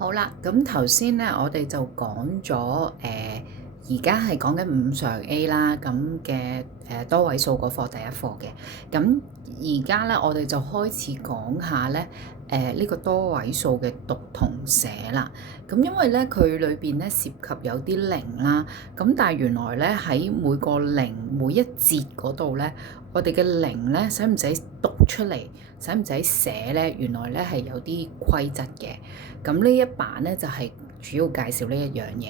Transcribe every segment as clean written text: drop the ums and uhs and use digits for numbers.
好啦，咁頭先咧，我哋就講咗而家係講緊五常 A 啦，咁嘅多位數嗰課第一課嘅。咁而家咧，我哋就開始講下咧呢個多位數嘅讀同寫啦。咁因為咧佢裏邊咧涉及有啲零啦，咁但係原來咧喺每個零每一節嗰度咧，我哋嘅零咧使唔使讀出嚟，使唔使寫咧？原來咧係有啲規則嘅。咁呢一版咧就係主要介紹呢一樣嘢。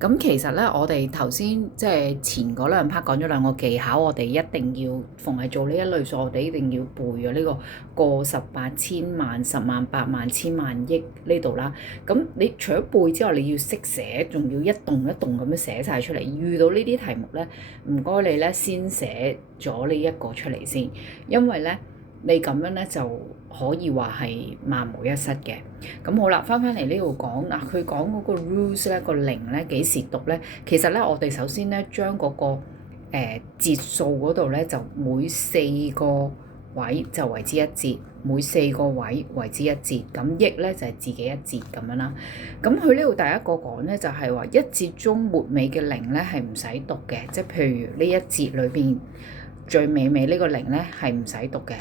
咁其實咧，我哋頭先即係前嗰兩 part 講咗兩個技巧，我哋一定要逢係做呢一類數，我哋一定要背咗呢個過十八千萬、十萬、百萬、千萬億呢度啦。咁你除咗背之外，你要識寫，仲要一棟一棟咁樣寫晒出嚟。遇到呢啲題目咧，唔該你咧先寫咗呢一個出嚟先，因為咧你咁樣咧就可以話係萬無一失嘅。咁好啦，翻嚟呢度講嗱，佢講嗰個 rules 咧，個零咧幾時讀咧？其實咧，我哋首先咧將嗰個節數嗰度咧，就每四個位就為之一節，每四個位為之一節。咁億咧就係自己一節咁樣啦。咁佢呢度第一個講咧就係話一節中末尾嘅零咧係唔使讀嘅，即係譬如呢一節裏邊最尾呢個零咧係唔使讀嘅。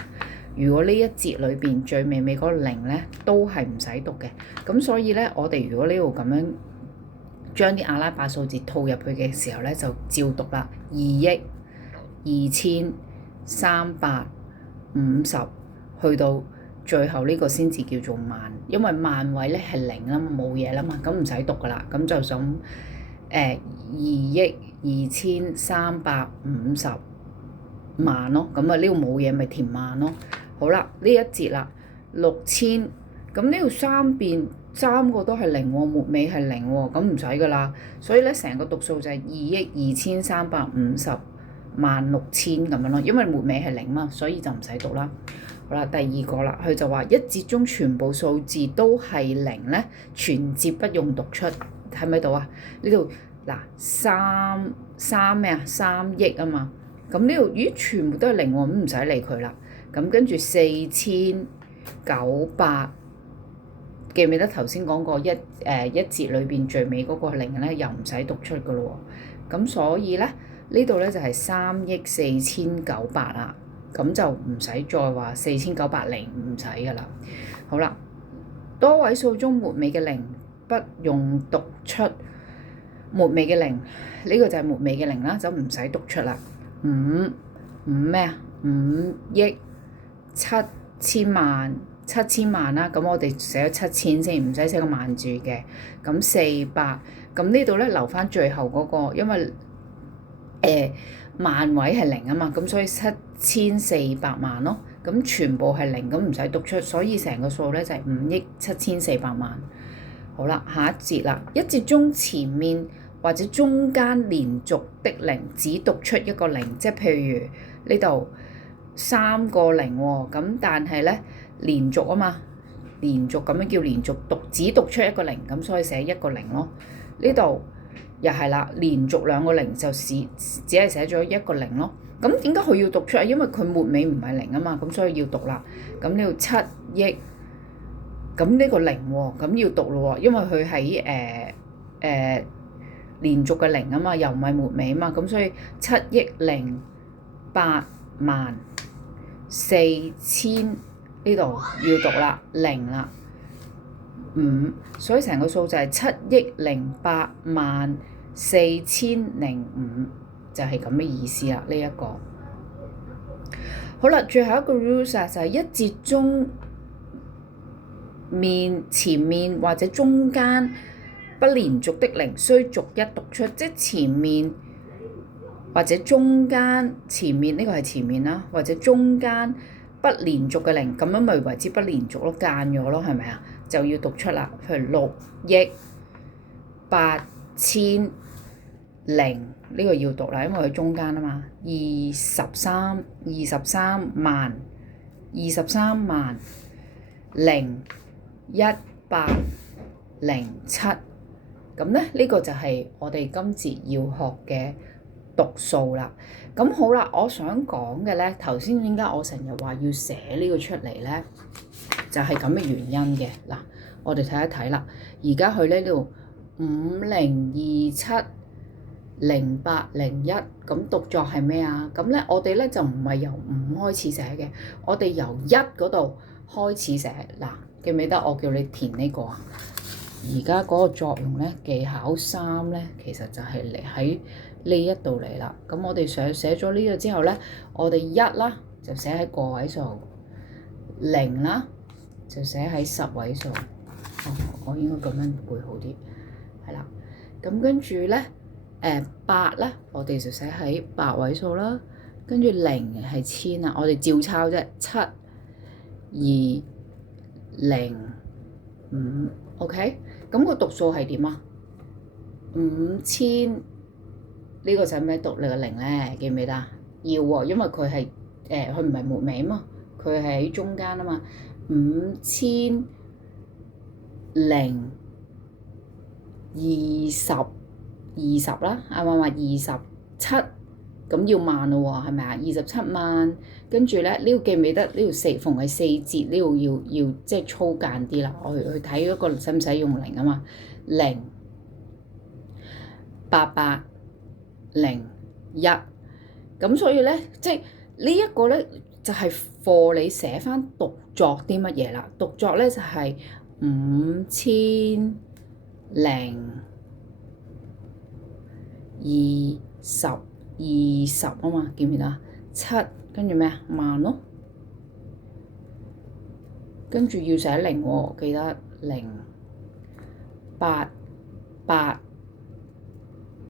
如果呢一節裏邊最尾嗰個零咧都係唔使讀嘅，咁所以咧我哋如果呢度咁樣將啲阿拉伯數字套入去嘅時候咧，就照讀啦，2億2350去到最後呢個先至叫做萬，因為萬位咧係零啦，冇嘢啦嘛，咁唔使讀噶啦，咁就想2億2350萬咯，咁啊呢個冇嘢咪填萬咯。好啦，呢一節啦，6000，咁呢度三個都係零喎，末尾係零喎，咁唔使噶啦。所以咧，成個讀數就係2億2350萬6000咁樣咯，因為末尾係零嘛，所以就唔使讀啦。好啦，第二個啦，佢就話一節中全部數字都係零咧，全節不用讀出，睇唔睇到啊？呢度嗱三咩啊？3億啊嘛，咁呢度咦全部都係零喎，咁唔使理佢啦。咁跟住4900，記唔記得頭先講過一節裏邊最尾嗰個零咧，又唔使讀出噶咯喎。咁所以咧呢度咧就係3億4900啦，咁就唔使再話4900唔使噶啦。好啦，多位數中末尾嘅零不用讀出，末尾嘅零呢個就係末尾嘅零啦，就唔使讀出啦。五咩啊？5億7000萬啦，咁我哋寫咗7000先，唔使寫個萬字嘅。咁400，咁呢度咧留翻最後嗰個，因為萬位係零啊嘛，咁所以7400萬咯。咁全部係零，咁唔使讀出，所以成個數咧就係5億7400萬。好啦，下一節啦，一節中前面或者中間連續的零，只讀出一個零，即係譬如呢度3個零喎，咁但係咧連續啊嘛，連續咁樣叫連續只讀出一個零，咁所以寫一個零咯。呢度又係啦，連續兩個零就只係寫咗一個零咯。咁點解佢要讀出啊？因為佢末尾唔係零啊嘛，咁所以要讀啦。咁呢度7億，咁呢個零喎，咁要讀咯喎，因為佢喺連續嘅零啊嘛，又唔係末尾啊嘛，咁所以7億084000呢度要讀啦，零啦，5，所以成個數就係7億084005，就係咁嘅意思啦。呢一個好啦，最後一個 rules 啊，就係一節中前面或者中間不連續的零，需逐一讀出，即係前面或者中間前面呢個係前面啦，或者中間不連續嘅零，咁樣咪為之不連續咯，間咗咯，係咪啊？就要讀出啦。譬如6億8000呢個要讀啦，因為佢中間啊嘛。23萬0107，咁咧呢個就係我哋今節要學嘅讀數啦。咁好啦，我想講嘅咧，頭先點解我成日話要寫呢個出嚟咧，就係咁嘅原因嘅。嗱，我哋睇一睇啦。而家佢呢度50270801，咁讀作係咩啊？咁咧我哋咧就唔係由5開始寫嘅，我哋由1嗰度開始寫。嗱，記唔記得我叫你填呢個啊？而家嗰個作用咧，技巧3咧，其實就係嚟喺呢一度嚟啦。咁我哋寫咗呢個之後咧，我哋1啦就寫喺個位數，0啦就寫喺10位數。我應該咁樣背好啲，係啦。咁跟住咧，8咧，我哋就寫喺8位數啦。跟住0係千啊，我哋照抄啫，7205，OK。咁個讀數係點啊？5000呢個使咩讀你個0咧？記唔記得啊？要喎，因為佢係佢唔係末尾啊嘛，佢係喺中間啊嘛。5020啦，啱唔啱？27，咁要慢咯喎，係咪啊？27萬，跟住咧呢個記唔記得呢條逢係4節呢度要即係粗間啲啦。我去睇嗰個使唔使用0啊嘛？08801，咁所以咧即係呢一個咧就係課你寫翻讀作啲乜嘢啦。讀作咧就係5020啊嘛，記唔記得啊？7跟住咩啊？萬咯，跟住要寫0喎，記得0881